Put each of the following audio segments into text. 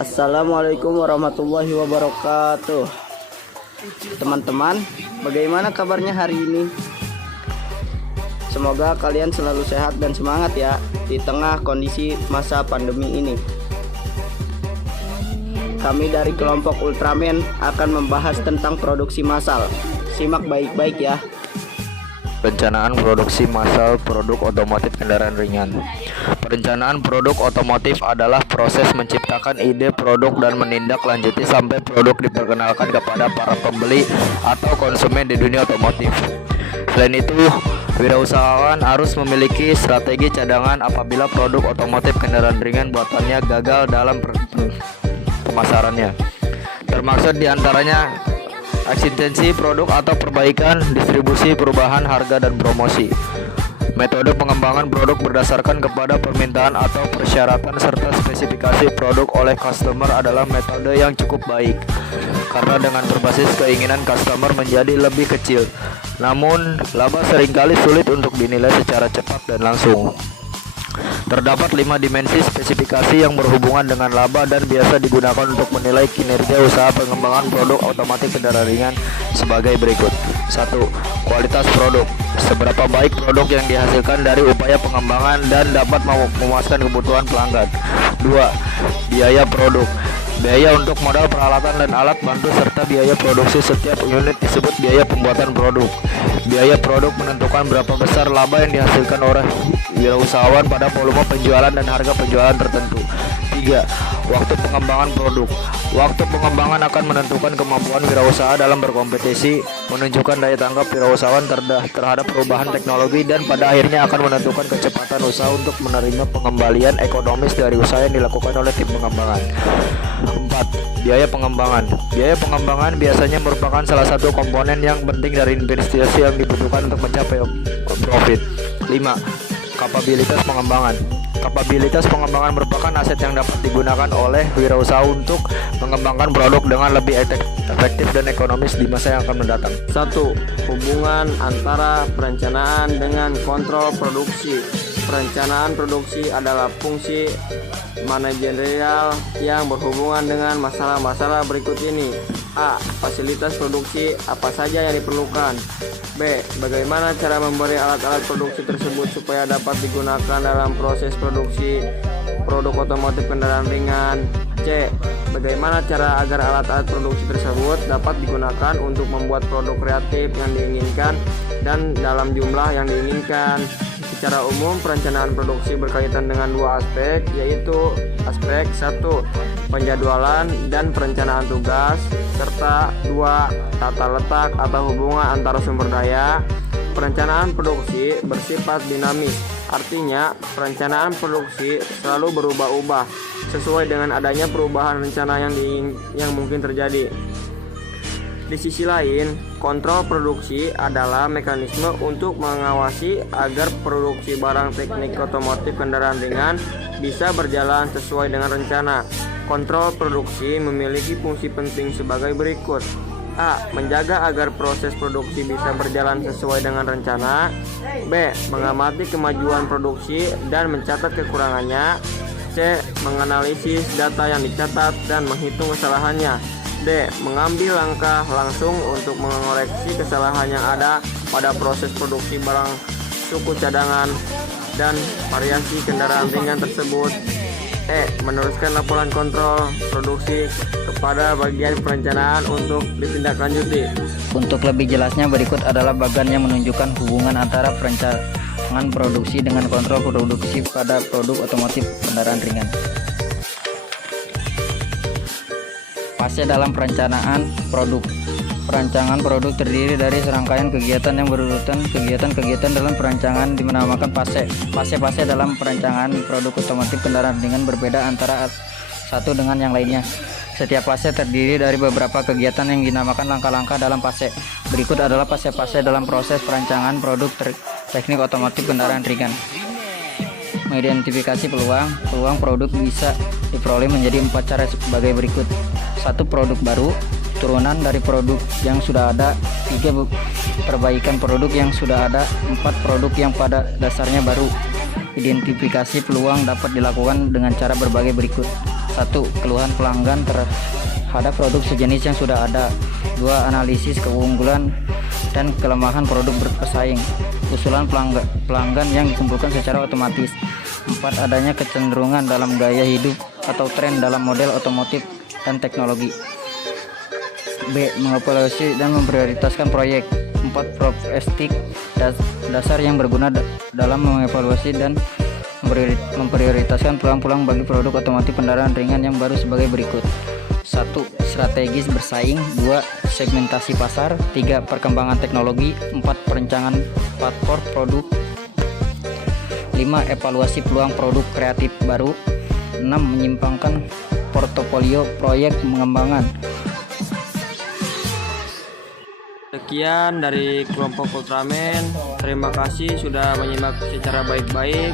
Assalamualaikum warahmatullahi wabarakatuh. Teman-teman, bagaimana kabarnya hari ini? Semoga kalian selalu sehat dan semangat ya di tengah kondisi masa pandemi ini. Kami dari kelompok Ultraman akan membahas tentang produksi massal. Simak baik-baik ya. Perencanaan produksi massal produk otomotif kendaraan ringan. Perencanaan produk otomotif adalah proses menciptakan ide produk dan menindaklanjuti sampai produk diperkenalkan kepada para pembeli atau konsumen di dunia otomotif. Selain itu, wirausahawan harus memiliki strategi cadangan apabila produk otomotif kendaraan ringan buatannya gagal dalam pemasarannya. Termaksud diantaranya eksistensi produk atau perbaikan, distribusi, perubahan harga dan promosi. Metode pengembangan produk berdasarkan kepada permintaan atau persyaratan serta spesifikasi produk oleh customer adalah metode yang cukup baik karena dengan berbasis keinginan customer menjadi lebih kecil. Namun, laba seringkali sulit untuk dinilai secara cepat dan langsung. Terdapat 5 dimensi spesifikasi yang berhubungan dengan laba dan biasa digunakan untuk menilai kinerja usaha pengembangan produk otomotif kendaraan ringan sebagai berikut. 1. Kualitas produk. Seberapa baik produk yang dihasilkan dari upaya pengembangan dan dapat memuaskan kebutuhan pelanggan. 2. Biaya produk. Biaya untuk modal peralatan dan alat bantu serta biaya produksi setiap unit disebut biaya pembuatan produk. Biaya produk menentukan berapa besar laba yang dihasilkan oleh wirausahawan pada volume penjualan dan harga penjualan tertentu. 3. Waktu pengembangan produk. Waktu pengembangan akan menentukan kemampuan wirausaha dalam berkompetisi, menunjukkan daya tanggap wirausahawan terhadap perubahan teknologi, dan pada akhirnya akan menentukan kecepatan usaha untuk menerima pengembalian ekonomis dari usaha yang dilakukan oleh tim pengembangan. 4. Biaya pengembangan. Biaya pengembangan biasanya merupakan salah satu komponen yang penting dari investasi yang dibutuhkan untuk mencapai profit. 5. Kapabilitas pengembangan. Kapabilitas pengembangan merupakan aset yang dapat digunakan oleh wirausaha untuk mengembangkan produk dengan lebih efektif dan ekonomis di masa yang akan mendatang. 1. Hubungan antara perencanaan dengan kontrol produksi. Perencanaan produksi adalah fungsi manajerial yang berhubungan dengan masalah-masalah berikut ini. A. Fasilitas produksi apa saja yang diperlukan. B. Bagaimana cara memberi alat-alat produksi tersebut supaya dapat digunakan dalam proses produksi produk otomotif kendaraan ringan. C. Bagaimana cara agar alat-alat produksi tersebut dapat digunakan untuk membuat produk kreatif yang diinginkan dan dalam jumlah yang diinginkan. Secara umum, perencanaan produksi berkaitan dengan dua aspek, yaitu aspek 1. Penjadwalan dan perencanaan tugas, serta 2. Tata letak atau hubungan antara sumber daya. Perencanaan produksi bersifat dinamis, artinya perencanaan produksi selalu berubah-ubah sesuai dengan adanya perubahan rencana yang mungkin terjadi. Di sisi lain, kontrol produksi adalah mekanisme untuk mengawasi agar produksi barang teknik otomotif kendaraan ringan bisa berjalan sesuai dengan rencana. Kontrol produksi memiliki fungsi penting sebagai berikut. A. Menjaga agar proses produksi bisa berjalan sesuai dengan rencana. B. Mengamati kemajuan produksi dan mencatat kekurangannya. C. Menganalisis data yang dicatat dan menghitung kesalahannya. D. Mengambil langkah langsung untuk mengoreksi kesalahan yang ada pada proses produksi barang suku cadangan dan variasi kendaraan ringan tersebut. E. Meneruskan laporan kontrol produksi kepada bagian perencanaan untuk ditindaklanjuti. Untuk lebih jelasnya, berikut adalah bagian yang menunjukkan hubungan antara perencanaan produksi dengan kontrol produksi pada produk otomotif kendaraan ringan. Fase dalam perencanaan produk. Perancangan produk terdiri dari serangkaian kegiatan yang berurutan. Kegiatan-kegiatan dalam perancangan dinamakan fase. Fase-fase dalam perancangan produk otomotif kendaraan ringan berbeda antara satu dengan yang lainnya. Setiap fase terdiri dari beberapa kegiatan yang dinamakan langkah-langkah dalam fase. Berikut adalah fase-fase dalam proses perancangan produk teknik otomotif kendaraan ringan. Mengidentifikasi peluang produk bisa diperoleh menjadi 4 cara sebagai berikut. 1. Produk baru, turunan dari produk yang sudah ada. 3. Perbaikan produk yang sudah ada. 4. Produk yang pada dasarnya baru. Identifikasi peluang dapat dilakukan dengan cara berbagai berikut. 1. Keluhan pelanggan terhadap produk sejenis yang sudah ada. 2. Analisis keunggulan dan kelemahan produk berpesaing. Usulan pelanggan yang dikumpulkan secara otomatis. 4. Adanya kecenderungan dalam gaya hidup atau tren dalam model otomotif dan teknologi. B. Mengevaluasi dan memprioritaskan proyek. 4. Propestik dasar yang berguna dalam mengevaluasi dan memprioritaskan peluang-peluang bagi produk otomotif kendaraan ringan yang baru sebagai berikut. 1. Strategis bersaing. 2. Segmentasi pasar. 3. Perkembangan teknologi. 4. Perencanaan platform produk. 5. Evaluasi peluang produk kreatif baru. 6. Menyimpangkan portofolio proyek pengembangan. Sekian dari kelompok Ultraman. Terima kasih sudah menyimak secara baik-baik.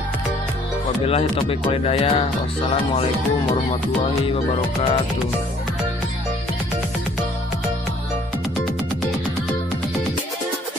Wabillahi taufiq wal hidayah. Wassalamualaikum warahmatullahi wabarakatuh.